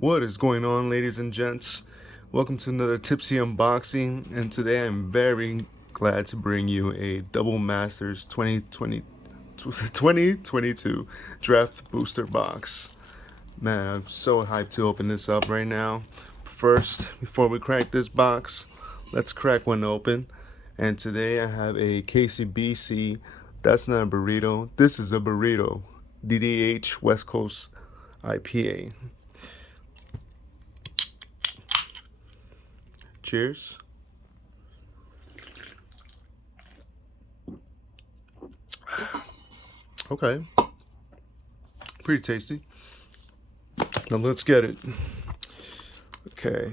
What is going on, ladies and gents? Welcome to another Tipsy unboxing, and today I'm very glad to bring you a Double Masters 2022 Draft Booster Box. Man, I'm so hyped to open this up right now. First, before we crack this box, let's crack one open. And today I have a KCBC. That's not a burrito. This is a burrito. DDH West Coast IPA. Cheers. Okay. Pretty tasty. Now let's get it. Okay.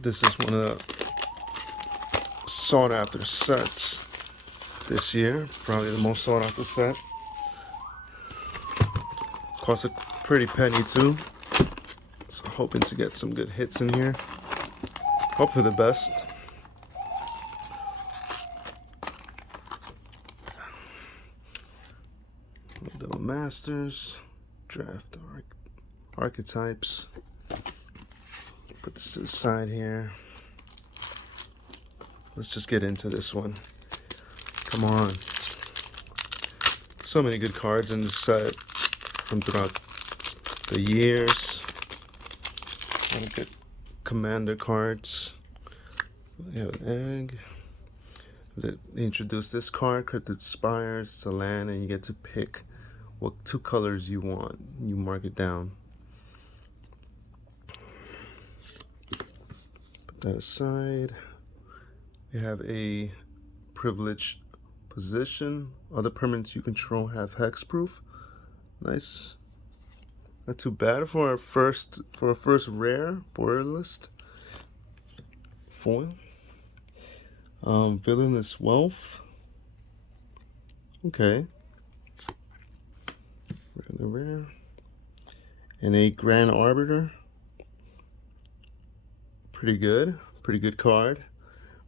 This is one of the sought after sets this year. Probably the most sought after set. Cost a pretty penny too. So hoping to get some good hits in here. Hope for the best. Double Masters, Draft Archetypes. Put this to the side here. Let's just get into this one. Come on. So many good cards in this set from throughout the years. Some good commander cards. We have an egg. They introduced this card, Cryptid Spires. It's a land, and you get to pick what two colors you want. You mark it down. Put that aside. We have a privileged position. Other permanents you control have hexproof. Nice. Not too bad for a first rare border list. Foil. Villainous Wealth. Okay. Rare. And a Grand Arbiter. Pretty good card.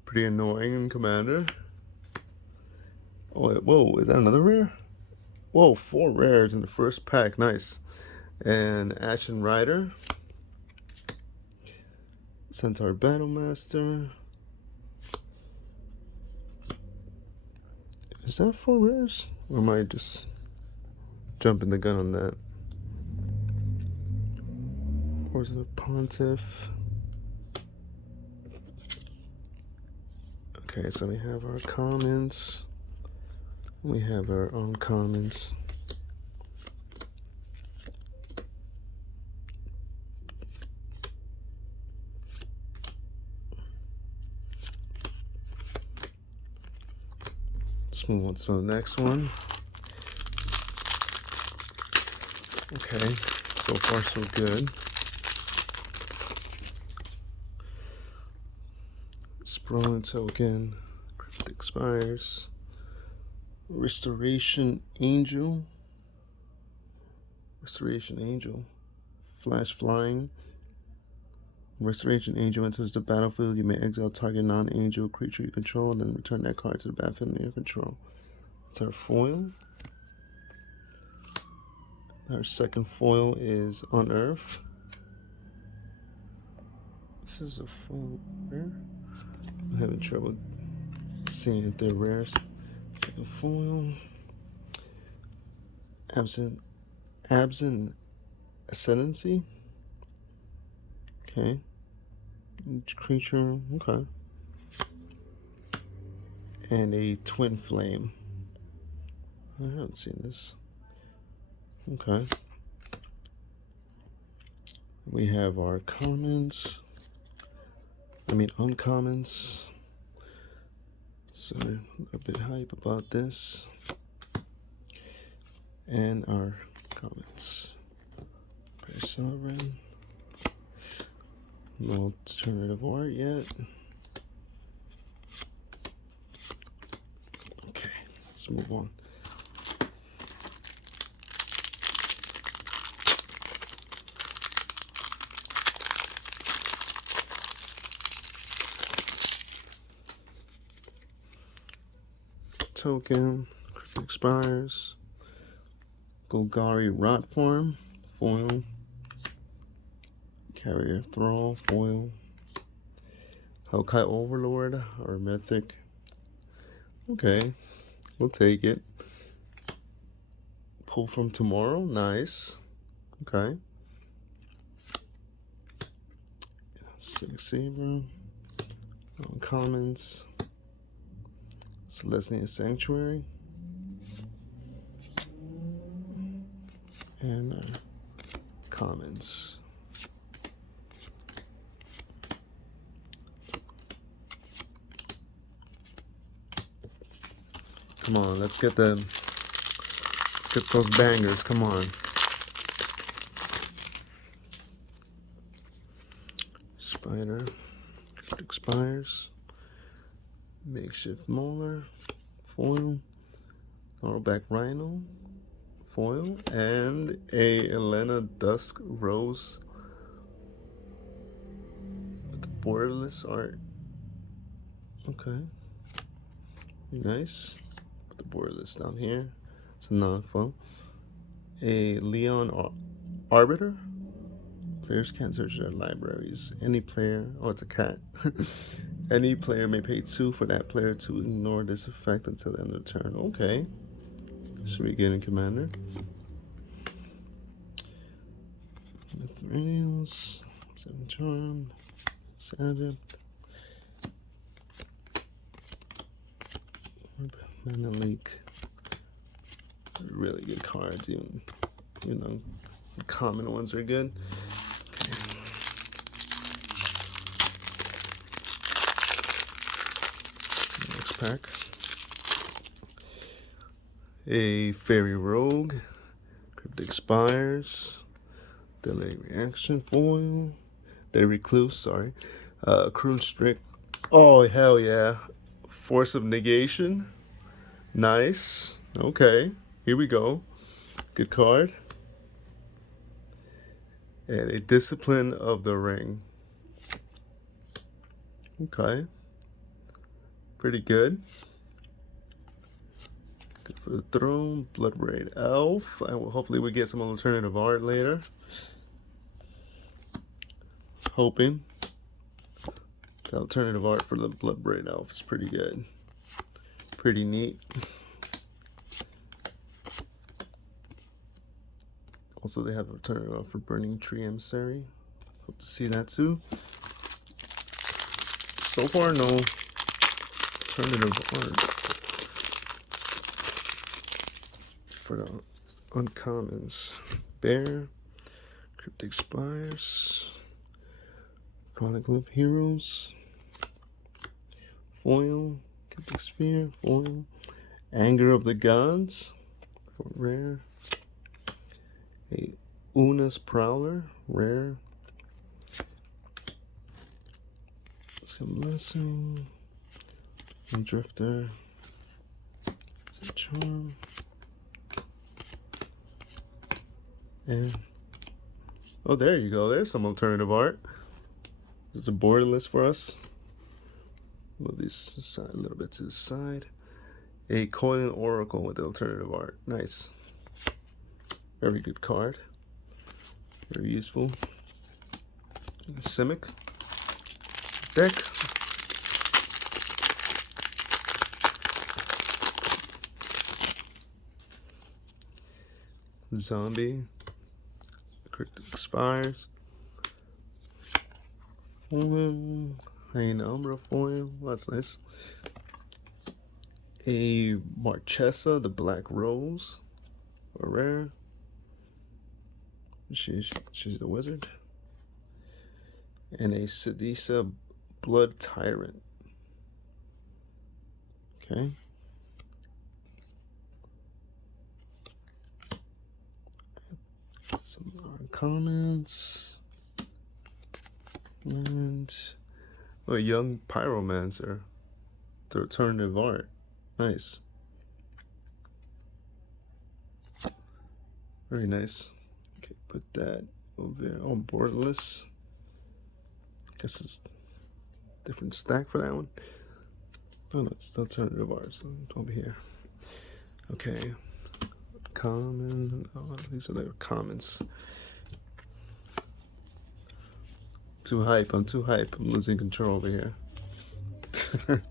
Pretty annoying in Commander. Oh, whoa, is that another rare? Whoa, 4 rares in the first pack, nice. And Ashen Rider. Centaur Battlemaster. Is that 4 rares? Or am I just jumping the gun on that? Or is it a Pontiff? Okay, so we have our commons. We have our uncommons. Let's move on to the next one. Okay, so far so good. Sprawling Token, Cryptic Spires, Restoration Angel, Flash Flying. Restoration Angel enters the battlefield. You may exile target non-angel creature you control, then return that card to the battlefield under your control. It's our foil. Our second foil is Unearth. This is a full rare. I'm having trouble seeing if they're rares. Second foil. Absent Ascendancy. Okay. Each creature. Okay. And a Twin Flame. I haven't seen this. Okay. We have our commons. Uncommons. So a bit hype about this. And our comments. Very sovereign. No alternative art yet. Okay, let's move on. Token, Cryptic Spires, Golgari Rot Form, foil. Carrier Thrall, foil. Hellkite Overlord, or Mythic. Okay, we'll take it. Pull from Tomorrow, nice. Okay. Six Saber, Uncommons. Celestia Sanctuary. And commons. Come on, let's get those bangers. Come on. Spider. Expires. Makeshift Molar. Foil. Gnarlback Rhino. Foil. And a Elena Dusk Rose with the borderless art. Okay. Nice. Put the borderless down here. It's a non-foil. A Leon Arbiter. Players can't search their libraries. Any player, oh, it's a cat. Any player may pay 2 for that player to ignore this effect until the end of the turn. Okay. Should we get in Commander? Mithranials, 7 Charm, Saget, Mana Leak. Really good cards, even though the common ones are good. Okay. Next pack. A Fairy Rogue, Cryptic Spires, Delay Reaction Foil, the Recluse, sorry, Croon Strict. Oh, hell yeah. Force of Negation. Nice. Okay, here we go. Good card. And a Discipline of the Ring. Okay. Pretty good. Good for the Throne. Bloodbraid Elf. And hopefully we get some alternative art later. Hoping. The alternative art for the Bloodbraid Elf is pretty good. Pretty neat. Also, they have alternative art for Burning Tree Emissary. Hope to see that too. So far, no alternative art for the uncommons. Bear, Cryptic Spires, Chronicle of Heroes, foil, Cryptic Sphere, foil, Anger of the Gods for rare, a Una's Prowler, rare, some Blessing, and Drifter, it's a Charm, and oh, there you go. There's some alternative art. There's a borderless for us. Move these aside a little bit to the side. A Coiling Oracle with the alternative art. Nice. Very good card. Very useful. A Simic deck. Zombie. Cryptic Expires. Hanging Umbra foil. That's nice. A Marchesa, the Black Rose. A rare. She's the wizard. And a Sidisa Blood Tyrant. Okay. Some comments. And a Young Pyromancer. The alternative art. Nice. Very nice. Okay, put that over there on borderless. Guess it's a different stack for that one. Oh, that's the alternative art, so over here. Okay. uncommon. Oh, these are the commons. Too hype. I'm too hype. I'm losing control over here. Come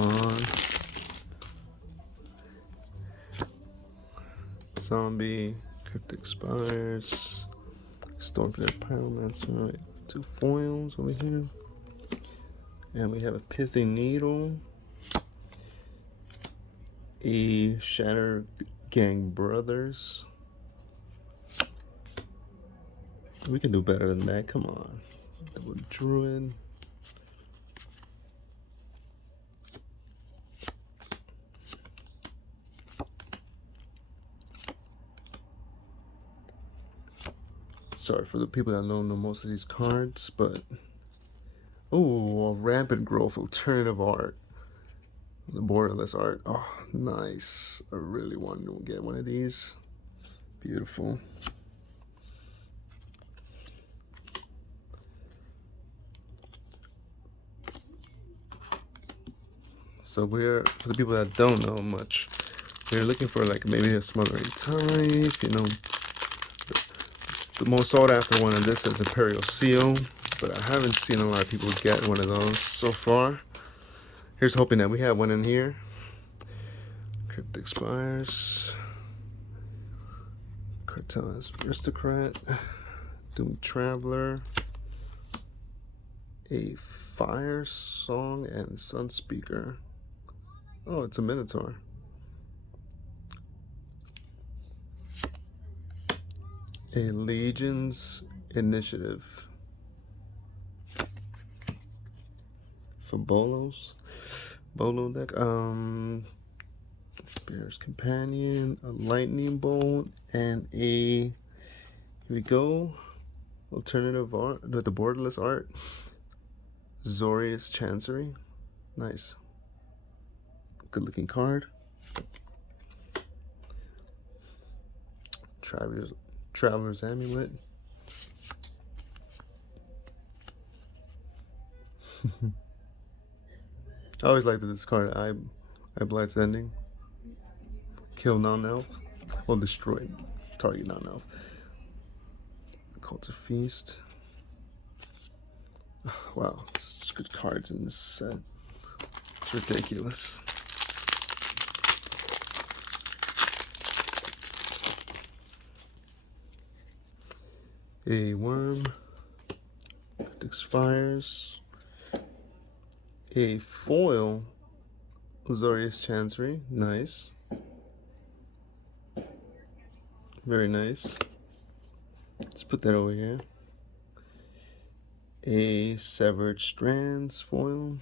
on. Zombie. Cryptic Spires. Stormflare Pyromancer. All right. 2 foils over here. And we have a Pithy Needle. A Shatter Gang Brothers. We can do better than that. Come on. Double Druid. Sorry for the people that don't know most of these cards, but oh, Rampant Growth alternative art. The borderless art. Oh, nice. I really want to get one of these. Beautiful. So we're, for the people that don't know much, we're looking for like maybe a smothering type, you know. The most sought after one of this is Imperial Seal, but I haven't seen a lot of people get one of those so far. Here's hoping that we have one in here. Cryptic Spires. Cartel's Aristocrat. Doom Traveler. A Fire Song and Sun Speaker. Oh, it's a Minotaur. A Legion's Initiative. For Bolos. Bolo deck. Bear's Companion, a Lightning Bolt, and a, here we go, alternative art, the borderless art, Zorius Chancery. Nice. Good looking card. Traveler's Amulet. I always liked this card. I Blight's Ending. Kill non-elf. Well, destroy target non-elf. Cult of Feast. Wow, such good cards in this set. It's ridiculous. A Worm. Expires. A foil. Zorius Chancery. Nice. Very nice. Let's put that over here. A Severed Strands foil.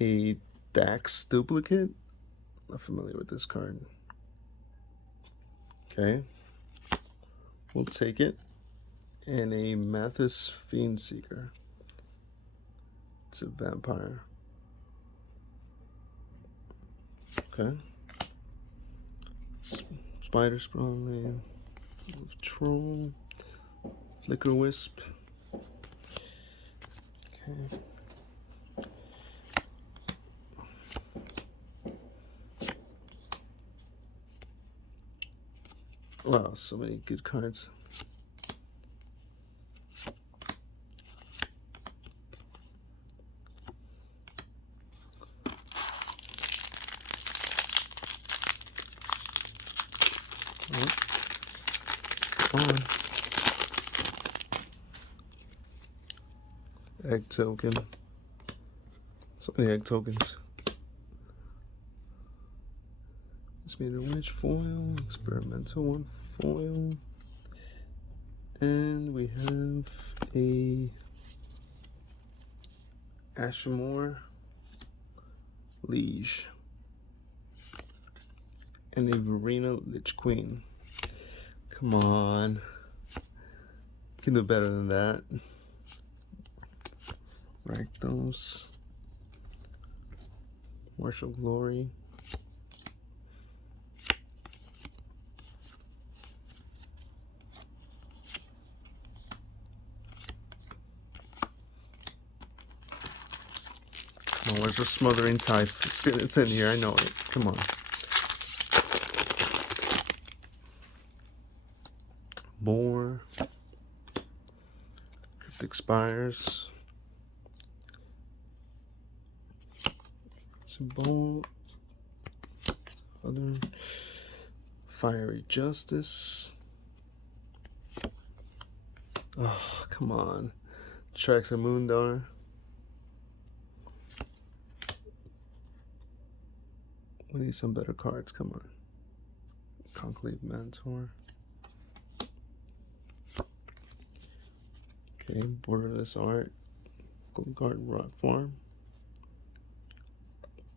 A Dax duplicate. Not familiar with this card. Okay. We'll take it. And a Mathis Fiendseeker. It's a vampire. Okay. Spider Sprawling. Troll. Flicker Wisp. Okay. Wow, so many good cards. On. Egg token. So many egg tokens. This made a witch foil, experimental one foil, and we have a Ashmore Liege and a Verena Lich Queen. Come on. You can do better than that. Rakdos. Martial Glory. Come on, where's the smothering type? It's in here, I know it. Come on. Boar. Cryptic Spires. Symbol. Other. Fiery Justice. Oh, come on. Tracks of Moondar. We need some better cards, come on. Conclave Mentor. Okay, Borderless Art. Gold Garden Rot Farm.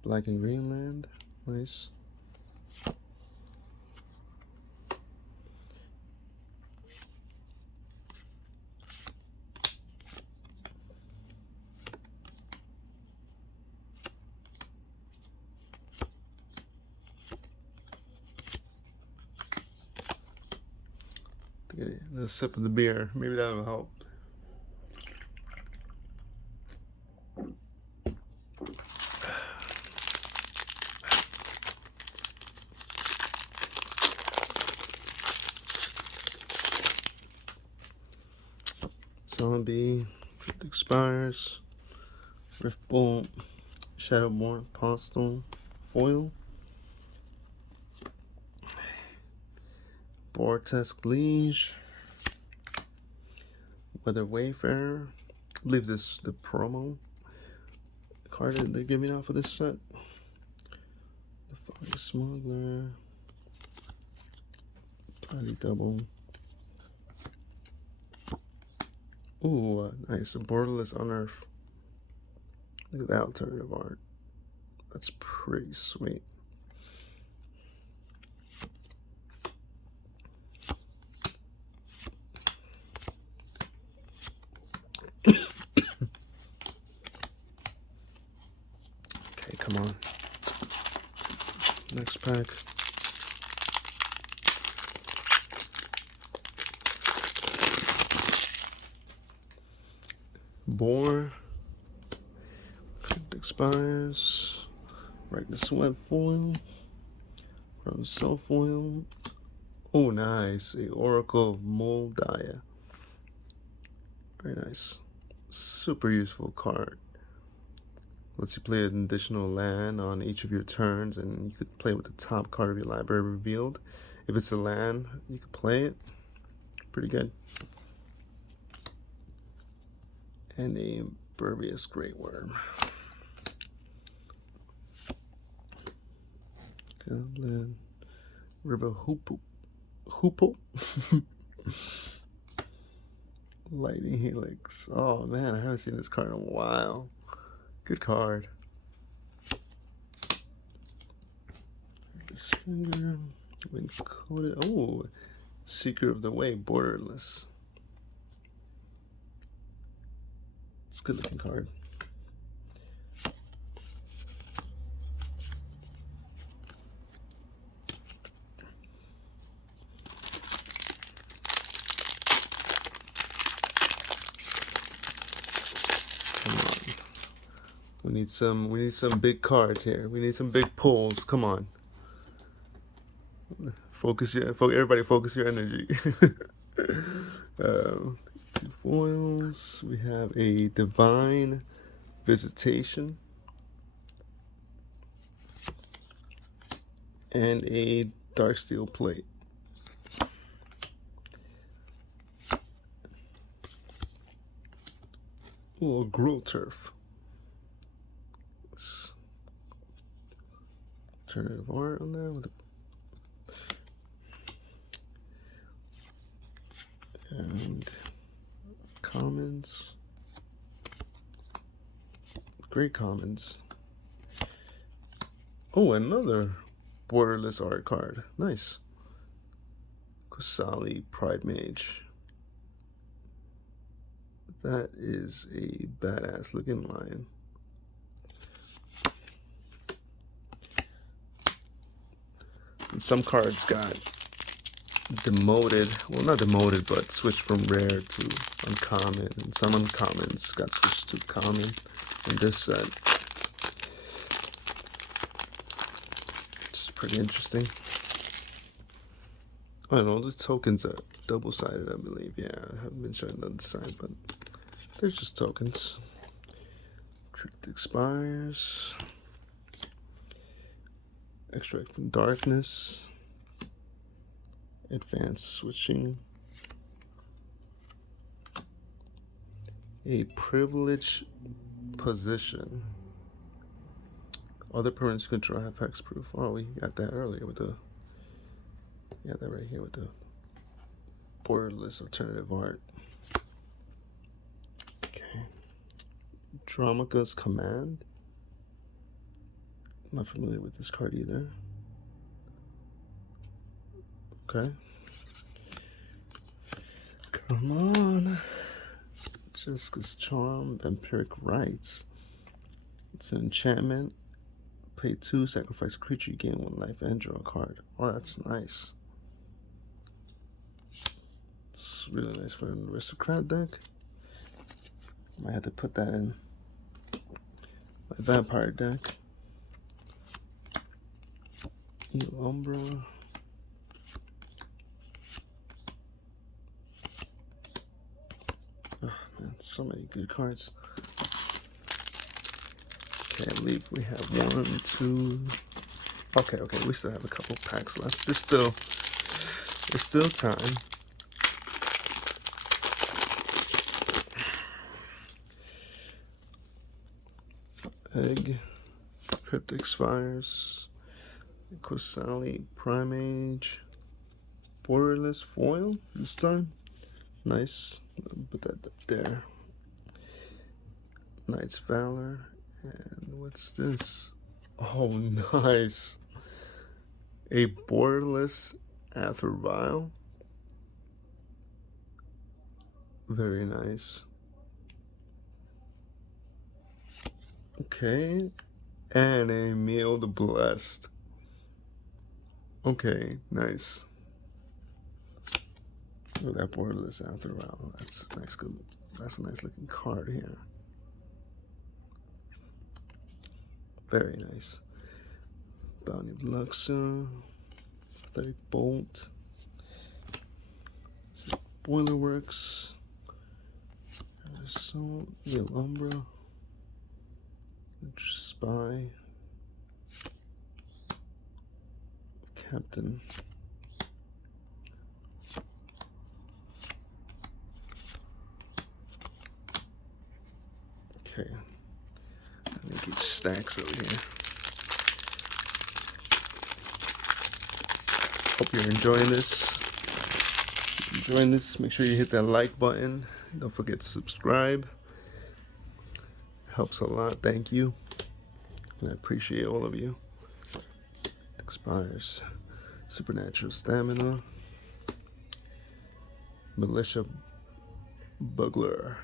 Black and Greenland. Nice. Get a sip of the beer. Maybe that will help. Zombie, Expires, Riftbolt, Shadowborn, Postal, Foil, Vortesk Liege, Weather Wayfarer. I believe this is the promo card that they're giving out for this set. The Fire Smuggler, Body Double. Ooh, nice. A Borderless Unearth. Look at that alternative art. That's pretty sweet. Okay, come on. Next pack. Boar. Expires. Brightness Web Foil. From Self Foil. Oh, nice. A Oracle of Moldiah. Very nice. Super useful card. Lets you play an additional land on each of your turns, and you could play with the top card of your library revealed. If it's a land, you could play it. Pretty good. And a Burbious Great Worm. Goblin. River Hoople. Lightning Helix. Oh man, I haven't seen this card in a while. Good card. This finger. Wings coated. Oh, Secret of the Way, Borderless. It's a good looking card. Come on. We need some big cards here. We need some big pulls. Come on. Everybody focus your energy. Two foils. We have a Divine Visitation and a Darksteel Plate. Oh, a Gruul Turf. Alternative art on that with and commons. Great commons. Oh, another Borderless art card. Nice. Kosali Pride Mage. That is a badass looking lion. And some cards got demoted, well not demoted, but switched from rare to uncommon, and some uncommons got switched to common in this set. pretty interesting. I don't know, the tokens are double-sided, I believe. Yeah, I haven't been showing the other side, but there's just tokens. Tricked expires. Extract from darkness. Advanced switching. A privileged position. Other permanents control have hex proof. Oh, we got that earlier with the. Yeah, that right here with the borderless alternative art. Okay. Dramica's Command. I'm not familiar with this card either. Okay. Come on. Jessica's Charm, Vampiric Rites. It's an enchantment. Pay 2, sacrifice a creature, you gain 1 life, and draw a card. Oh, that's nice. It's really nice for an aristocrat deck. Might have to put that in my vampire deck. Umbra. Oh man, so many good cards. Okay, I believe we have 1, 2. Okay, we still have a couple packs left. There's still time. Egg, Crypt expires. Quasali, Primage, Borderless foil this time. Nice. Put that up there. Knight's Valor. And what's this? Oh, nice. A borderless Aether Vial. Very nice. Okay. And a Meal the Blessed. Okay, nice. Oh, that borderless Aether Vial. That's nice. Good. That's a nice looking card here. Very nice. Bounty of Luxor. Pathetic Bolt. Boiler Works. So, the Umbra. Spy. Captain. Okay. I think it stacks over here. Hope you're enjoying this. Make sure you hit that like button. Don't forget to subscribe. Helps a lot. Thank you. And I appreciate all of you. Expires. Supernatural Stamina. Militia Bugler.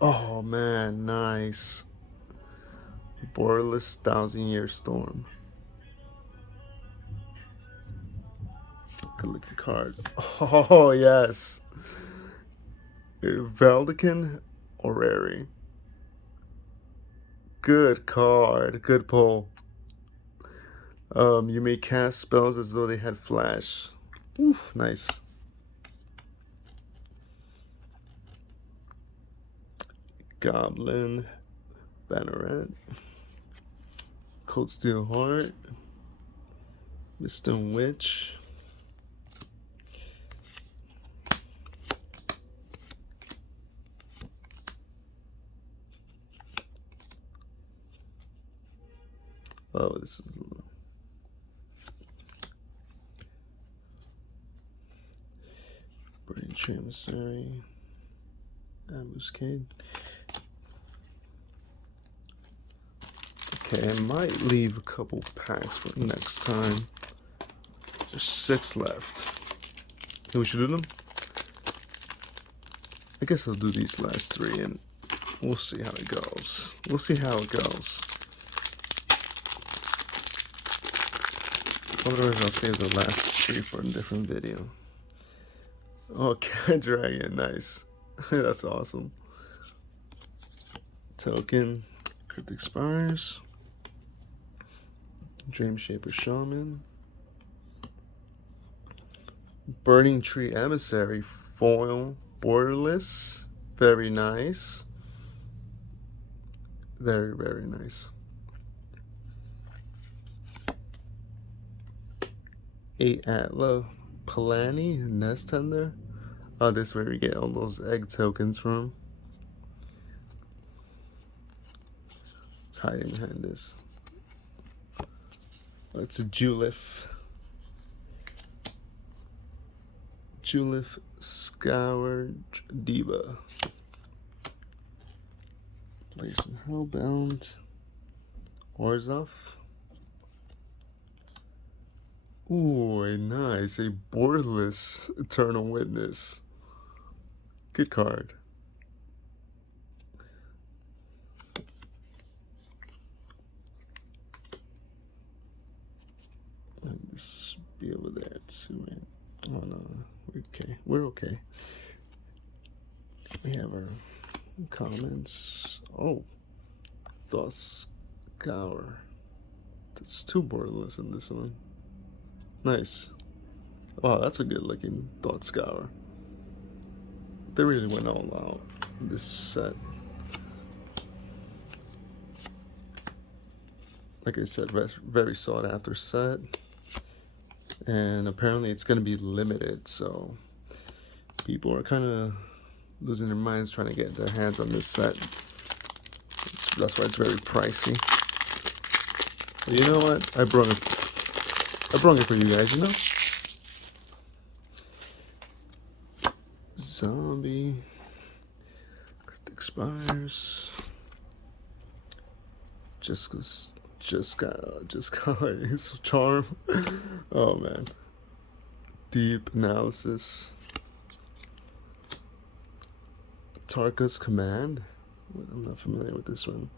Oh man, nice. Borderless 1,000-Year Storm. Good looking card. Oh yes. Valdican Orrery. Good card. Good pull. You may cast spells as though they had flash. Oof, nice. Goblin Banneret. Cold Steel Heart. Mr. Witch. Oh, this is Burning Emissary. Ambuscade. Okay, I might leave a couple packs for next time. There's 6 left. Think we should do them? I guess I'll do these last 3 and we'll see how it goes. Otherwise, I'll save the last 3 for a different video. Oh, Cat Dragon, nice. That's awesome. Token, Crypt expires. Dream Shaper Shaman. Burning Tree Emissary foil borderless. Very nice. Very, very nice. 8 Atla Palani Nest Tender. Oh, this is where we get all those egg tokens from. It's hiding behind this. It's a Julif. Julif Scourge Diva. Placing Hellbound. Orzhov. Ooh, nice. A borderless Eternal Witness. Good card. And this be over there too. Oh no, okay. We're okay. We have our comments. Oh, Thought Scour. That's 2 borderless in this one. Nice. Wow, that's a good looking Thought Scour. They really went all out in this set. Like I said, very sought after set. And apparently it's going to be limited, so people are kind of losing their minds trying to get their hands on this set. That's why it's very pricey. But you know what? I brought it for you guys, you know? Zombie. Expires. Just got his charm. Oh man. Deep Analysis. Tarka's Command. I'm not familiar with this one.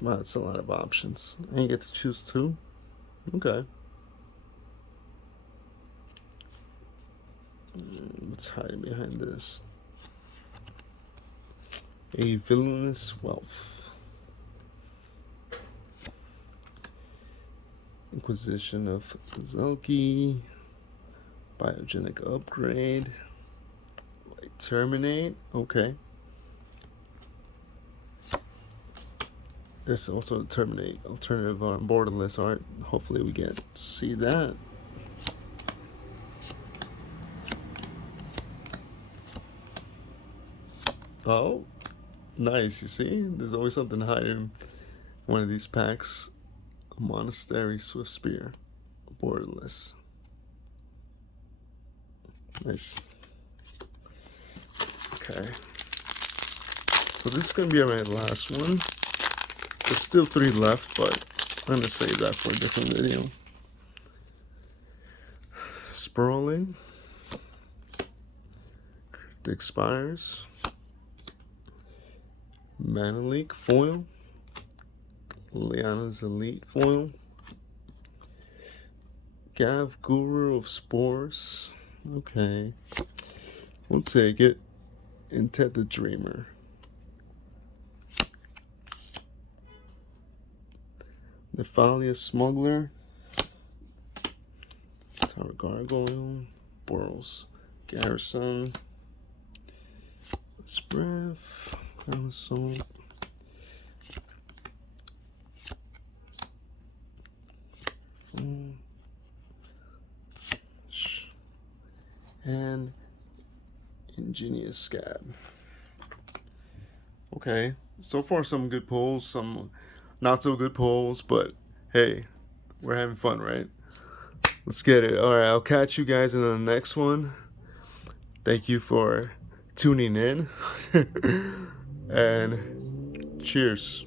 Wow, that's a lot of options. And you get to choose 2. Okay. What's hiding behind this? A Villainous Wealth. Inquisition of Zelki. Biogenic Upgrade. Terminate. Okay. There's also a Terminate alternative on borderless art. Hopefully we get to see that. Oh, nice. You see, there's always something hiding in one of these packs. A Monastery Swift Spear, borderless. Nice. Okay. So this is gonna be my last one. There's still 3 left, but I'm gonna save that for a different video. Sprawling. It expires. Mana Leak foil. Liana's Elite foil. Gav Guru of Spores. Okay. We'll take it. Intet the Dreamer. Nephalia Smuggler. Tower Gargoyle. Boros Garrison. Breath. Amazon. And Ingenious Scab. Okay, so far some good pulls, some not so good pulls, but hey, we're having fun, right? Let's get it. All right, I'll catch you guys in the next one. Thank you for tuning in. And cheers.